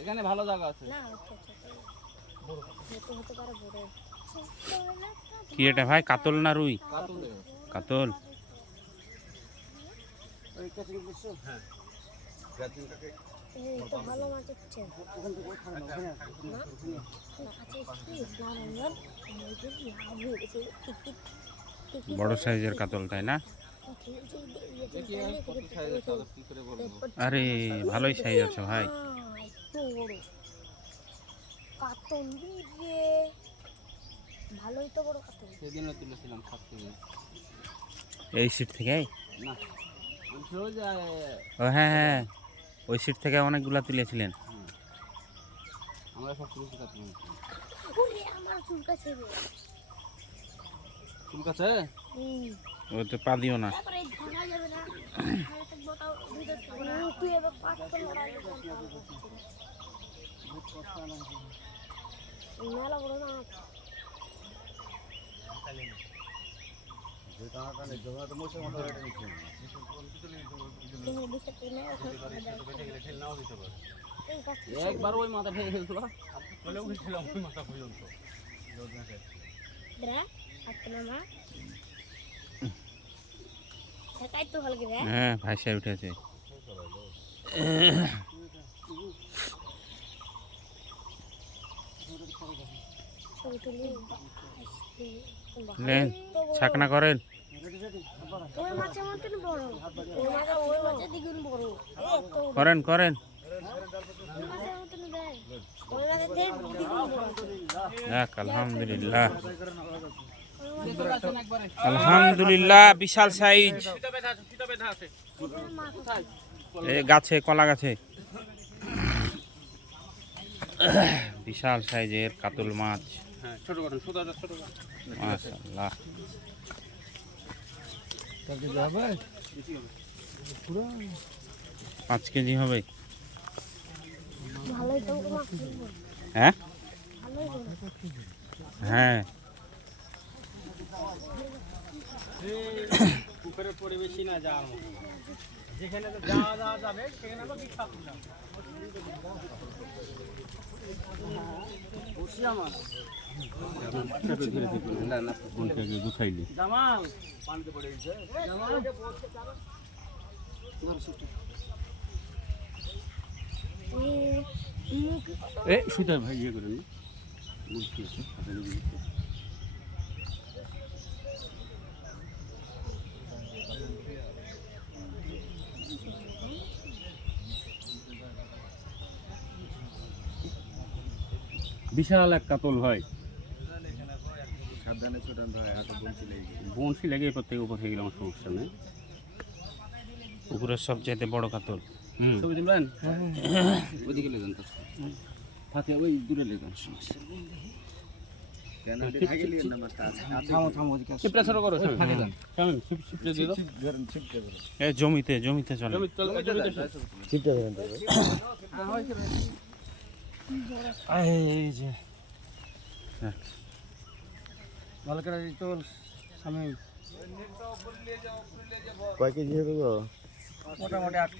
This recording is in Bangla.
এখানে ভালো জায়গা আছে। কি এটা ভাই, কাতল না রুই? কাতল। বড় সাইজের কাতল, তাই না? আরে ভালোই সাইজ আছে ভাই। ভালোই তো বড় কাতল। সেদিনও তুলেছিলাম 7 কেজি। এই সিট থেকে? না, ও হ্যাঁ হ্যাঁ, ওই সিট থেকে অনেকগুলা তুলেছিলেন। আমরা সব তুলেছি কাতল। ওরে আমার চুলকাছে রে। চুলকাছে? ও তো পা দিও না। তারপরে ধরা যাবে না। আরে তো বটাও ভিতর থেকে না। তুই এবার পাঁচ করে লড়াই করতে। মেলা বড় না। যে টানাটানি জমা তো মোছে মতো রেডি নিচ্ছে। একবার ওই মাথা ঠেকে ফেলছিল, বলে উঠছিলাম ওই মাথা পর্যন্ত। হ্যাঁ ভাইসায় উঠেছে। ছাকনা করেন। করেন করেন। আলহামদুলিল্লাহ, আলহামদুলিল্লাহ, বিশাল সাইজ। গাছে, কলা গাছে বিশাল সাইজের কাতল মাছ। মাশাআল্লাহ। 5 কেজি হবে। হ্যাঁ হ্যাঁ, পুকুরের পরিবেশই না যাওয়ার মতো, যেখানে যাওয়া যাবে সেখানে তো বিখ্যাত না। জামাল পানিতে পড়ে গেছে। সুতার ভাই ইয়ে করেন বিশাল এক কাতল ভাই। সাবধানে ছোটান ভাই, বনশি লেগে প্রত্যেকে উপর হয়ে গেলাম, সমস্যা নেই। পুকুরের সবচেয়ে বড় কাতল। ছবি তুলবেন? ওইদিকে লেগেন তো থাকে, ওই দূরে লেগেন, সমস্যা জমিতে জমিতে চলে। ভালো করে তোল সামনে। কয় কেজি হবে গো? মোটামুটি 8